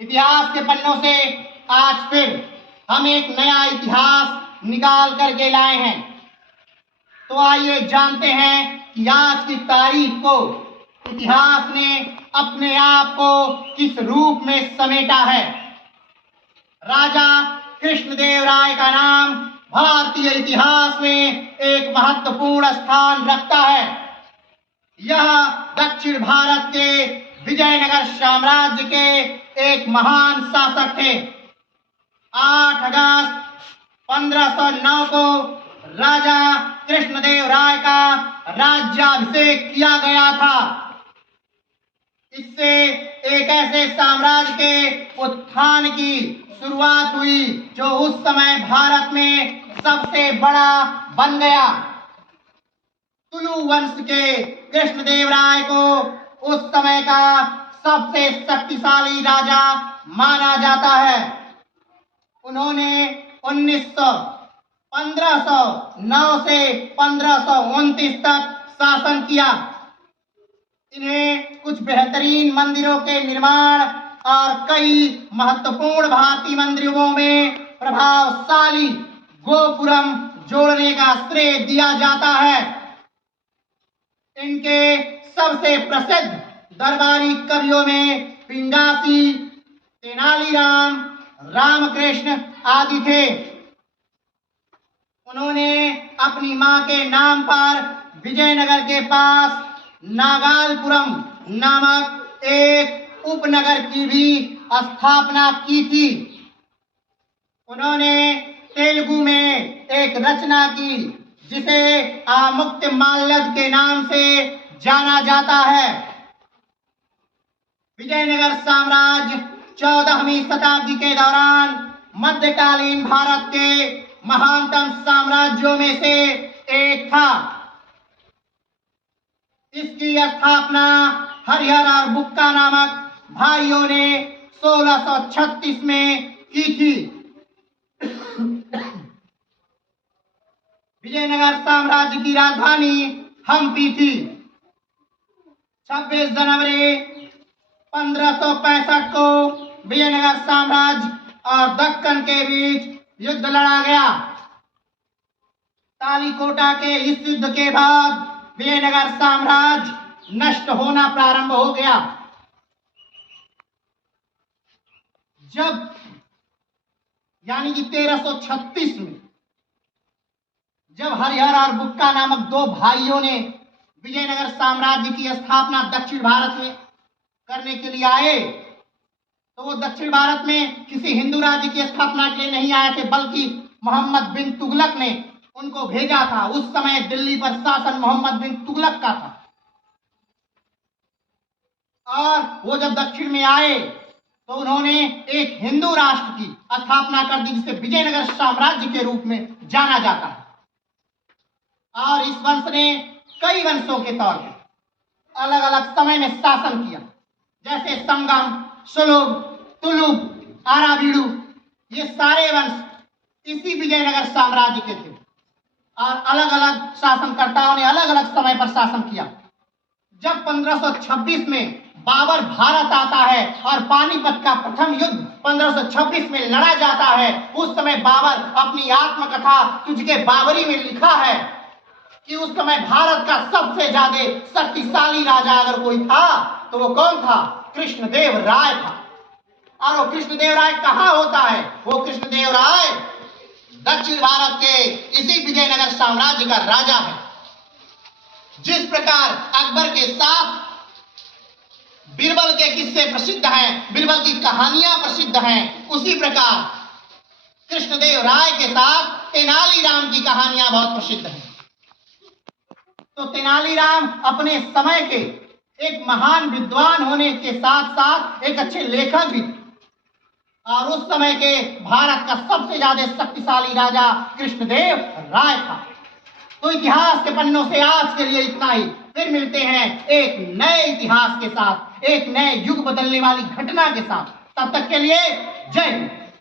इतिहास के पन्नों से आज फिर हम एक नया इतिहास निकाल करके लाए हैं। तो आइए जानते हैं कि आज की तारीख को इतिहास ने अपने आप को किस रूप में समेटा है। राजा कृष्णदेव राय का नाम भारतीय इतिहास में एक महत्वपूर्ण स्थान रखता है। यह दक्षिण भारत के विजयनगर साम्राज्य के एक महान शासक थे। 8 अगस्त 1509 को राजा कृष्णदेव राय का राज्याभिषेक किया गया था। इससे एक ऐसे साम्राज्य के उत्थान की शुरुआत हुई जो उस समय भारत में सबसे बड़ा बन गया। तुलु वंश के कृष्णदेव राय को उस समय का सबसे शक्तिशाली राजा माना जाता है। उन्होंने 1509 से 1529 तक शासन किया। इन्हें कुछ बेहतरीन मंदिरों के निर्माण और कई महत्वपूर्ण भारतीय मंदिरों में प्रभावशाली गोपुरम जोड़ने का श्रेय दिया जाता है। इनके सबसे प्रसिद्ध दरबारी कवियों में पिंगासी, तेनालीराम, रामकृष्ण आदि थे। उन्होंने अपनी मां के नाम पर विजयनगर के पास नागालपुरम नामक एक उपनगर की भी स्थापना की थी। उन्होंने तेलुगु में एक रचना की जिसे आमुक्तमाल्यद के नाम से जाना जाता है। विजयनगर साम्राज्य 14वीं शताब्दी के दौरान मध्यकालीन भारत के महानतम साम्राज्यों में से एक था। इसकी स्थापना हरिहर और बुक्का नामक भाइयों ने 1636 में की थी। विजयनगर साम्राज्य की राजधानी हम्पी थी। 26 जनवरी 1565 को विजयनगर साम्राज्य और दक्कन के बीच युद्ध लड़ा गया। तालीकोटा के इस युद्ध के बाद विजयनगर साम्राज्य नष्ट होना प्रारंभ हो गया। जब यानी कि 1336 में जब हरिहर और बुक्का नामक दो भाइयों ने विजयनगर साम्राज्य की स्थापना दक्षिण भारत में करने के लिए आए, तो वो दक्षिण भारत में किसी हिंदू राज्य की स्थापना के लिए नहीं आए थे, बल्कि मोहम्मद बिन तुगलक ने उनको भेजा था। उस समय दिल्ली पर शासन मोहम्मद बिन तुगलक का था। और वो जब दक्षिण में आए तो उन्होंने एक हिंदू राष्ट्र की स्थापना कर दी जिसे विजयनगर साम्राज्य के रूप में जाना जाता है। और इस वंश ने कई वंशों के तौर पर अलग अलग समय में शासन किया, जैसे संगम, सुलुभ, तुलुभ, आराबीडू, ये सारे वंश इसी विजयनगर साम्राज्य के थे। और अलग अलग शासनकर्ताओं ने अलग अलग समय पर शासन किया। जब 1526 में बाबर भारत आता है और पानीपत का प्रथम युद्ध 1526 में लड़ा जाता है, उस समय बाबर अपनी आत्मकथा तुझके बाबरी में लिखा है कि उस समय भारत का सबसे ज्यादा शक्तिशाली राजा अगर कोई था तो वो कौन था? कृष्णदेव राय था। और वो कृष्णदेव राय कहाँ होता है? वो कृष्णदेव राय दक्षिण भारत के इसी विजयनगर साम्राज्य का राजा है। जिस प्रकार अकबर के साथ बीरबल के किस्से प्रसिद्ध हैं, बीरबल की कहानियां प्रसिद्ध हैं, उसी प्रकार कृष्णदेव राय के साथ तेनालीराम की कहानियां बहुत प्रसिद्ध हैं। तो तेनालीराम अपने समय के एक महान विद्वान होने के साथ साथ एक अच्छे लेखक भी थे। और उस समय के भारत का सबसे ज्यादा शक्तिशाली राजा कृष्णदेव राय था। तो इतिहास के पन्नों से आज के लिए इतना ही। फिर मिलते हैं एक नए इतिहास के साथ, एक नए युग बदलने वाली घटना के साथ। तब तक के लिए जय हिंद।